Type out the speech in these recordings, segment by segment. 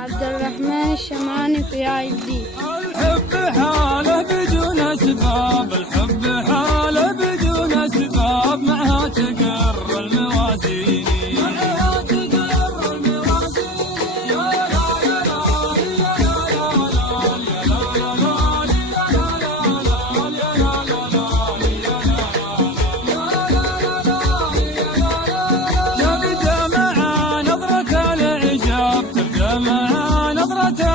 عبد الرحمن الشمعاني في ID. الحب حاله بدون أسباب، الحب حاله بدون أسباب، معها تقر الموازين، معها تقر الموازين. يا لا يا لا يا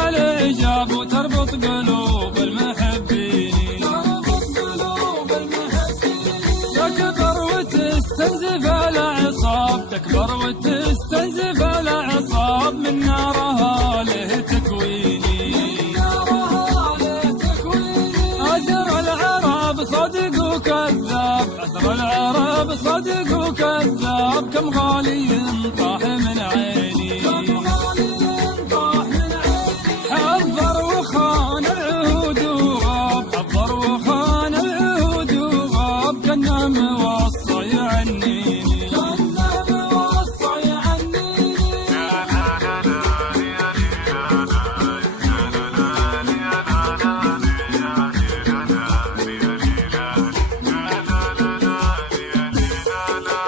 الإعجاب وتربط قلوب المحبين، تربط قلوب المحبين. تكبر وتستنزف الأعصاب، تكبر وتستنزف الأعصاب، من نارها له تكويني، من نارها له تكويني. أثر العرب صدق وكذاب، أثر العرب صدق وكذاب، كم غالي طاح من عيني، حضر وخان العهود وغاب، حضر وخان العهود وغاب، كنا موصى يعنيني، كنا موصى يعنيني.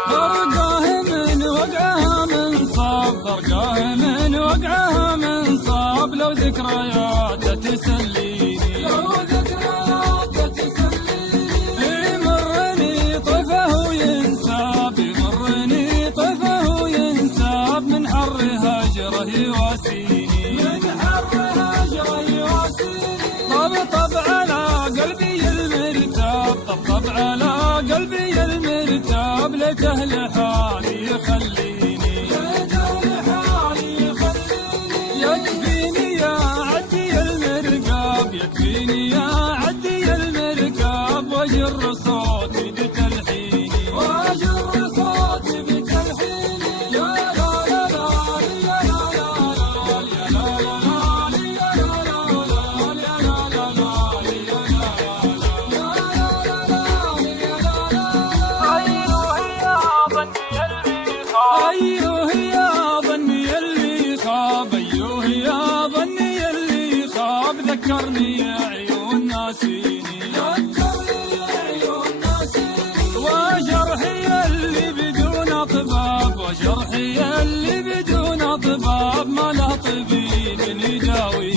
فرقاه من وقعها من صاب، فرقاه من وقعها من صاب، لو ذكرياته تسليني، لو ذكرياته تسليني. يمرني طفه وينساب، يمرني طفه وينساب، من حر هجره يواسيني، من حر هجره يواسيني. طبطب على قلبي المرتاب، طبطب على قلبي المرتاب، ليته لحالي يخليني، ليته لحالي يخليني. يكفيني يا عدي المركاب، يكفيني يا عدي المركاب، واجر صوتي بتلحيني، واجر صوتي بتلحيني. يا لا لا لا يا لا لا يا لا لا يا لا لا أيوه يا ظني اللي خاب، أيوه يا ظني اللي خاب، ذكرني يا عيون ناسيني، ذكرني يا عيون ناسيني. وجرحي اللي بدون أطباب، وجرحي اللي بدون أطباب، ما له طبيب يداوي.